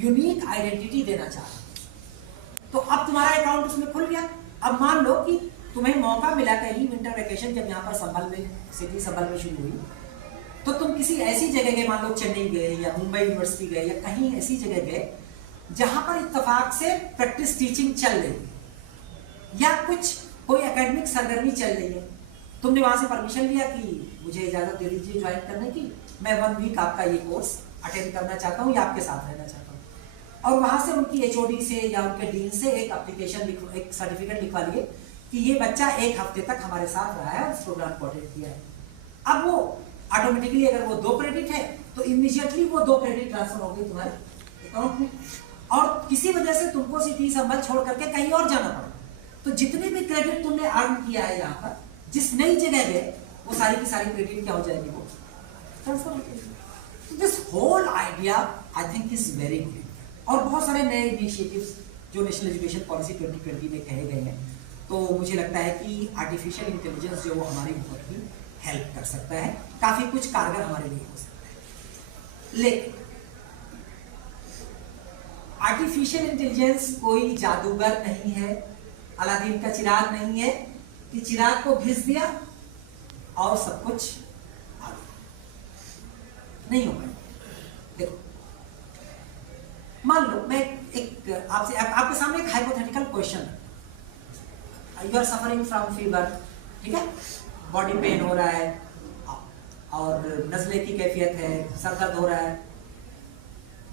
Unique identity देना चाह रहा हूं। तो अब तुम्हारा अकाउंट उसमें खुल गया। अब मान लो कि तुम्हें मौका मिला कहीं विंटर वेकेशन जब यहाँ पर संभल में सिटी संभल में शुरू हुई, तो तुम किसी ऐसी जगह गए, मान लो चेन्नई गए या मुंबई यूनिवर्सिटी गए या कहीं ऐसी जगह गए जहां पर इत्तेफाक से प्रैक्टिस टीचिंग चल रही है या कुछ कोई एकेडमिक सरगर्मी चल रही है। तुमने वहां से परमिशन लिया कि मुझे इजाजत दे दीजिए ज्वाइन करने की, मैं 1 वीक आपका ये कोर्स अटेंड करना चाहता हूँ या आपके साथ रहना चाहता हूँ। और वहां से उनकी एचओडी से या उनके डीन से एक एप्लीकेशन एक सर्टिफिकेट लिखवा लिए कि ये बच्चा 1 हफ्ते तक हमारे साथ रहा है और इस प्रोग्राम को अटेंड किया है। अब वो ऑटोमेटिकली अगर वो 2 क्रेडिट है तो इमीडिएटली वो 2 क्रेडिट ट्रांसफर हो गई तुम्हारे अकाउंट में, और किसी वजह से तुमको सिटी संभल छोड़ करके कहीं और जाना पड़ा, तो जितने भी क्रेडिट तुमने अर्न किया है यहाँ पर, जिस नई जगह गए, वो सारी की सारी क्रेडिट क्या हो जाएगी, वो ट्रांसफर हो जाएगी। This whole idea I think is very good. और बहुत सारे नए इनिशिएटिव्स जो नेशनल एजुकेशन पॉलिसी 2020 में कहे गए हैं, तो मुझे लगता है कि आर्टिफिशियल इंटेलिजेंस जो वो हमारी बहुत ही हेल्प कर सकता है, काफी कुछ कारगर हमारे लिए हो सकता है। लेकिन आर्टिफिशियल इंटेलिजेंस कोई जादूगर नहीं है, अलादीन का चिराग नहीं है कि चिराग को घिस दिया और सब कुछ आ गया, नहीं हो पाएगा। देखो, मान लो मैं एक आपके सामने एक हाइपोथेटिकल क्वेश्चन है। You are suffering from fever, ठीक है, बॉडी पेन हो रहा है और नजले की कैफियत है, सर दर्द हो रहा है,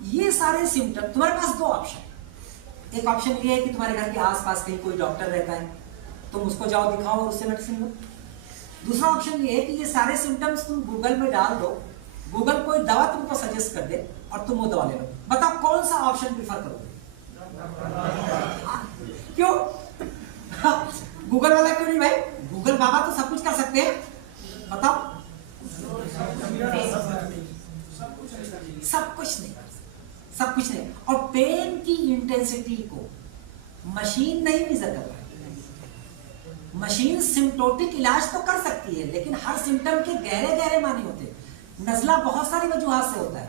ये सारे सिम्टम, तुम्हारे पास 2 ऑप्शन। एक ऑप्शन ये है कि तुम्हारे घर के आसपास कहीं कोई डॉक्टर रहता है, तुम उसको जाओ दिखाओ और उससे मेडिसिन लो। दूसरा ऑप्शन ये है कि ये सारे सिम्टम्स तुम गूगल में डाल दो, गूगल कोई दवा तुमको सजेस्ट कर दे और तुम वो दवा ले लो। बताओ कौन सा ऑप्शन प्रिफर करोगे? क्यों? गूगल वाला क्यों नहीं भाई? गूगल बाबा तो सब कुछ कर सकते हैं, बताओ। सब कुछ नहीं, सब कुछ नहीं। और पेन की इंटेंसिटी को मशीन नहीं मेजर कर पाएगी। मशीन सिम्टोटिक इलाज तो कर सकती है, लेकिन हर सिम्टम के गहरे गहरे माने होते हैं। नजला बहुत सारी वजूहात से होता है।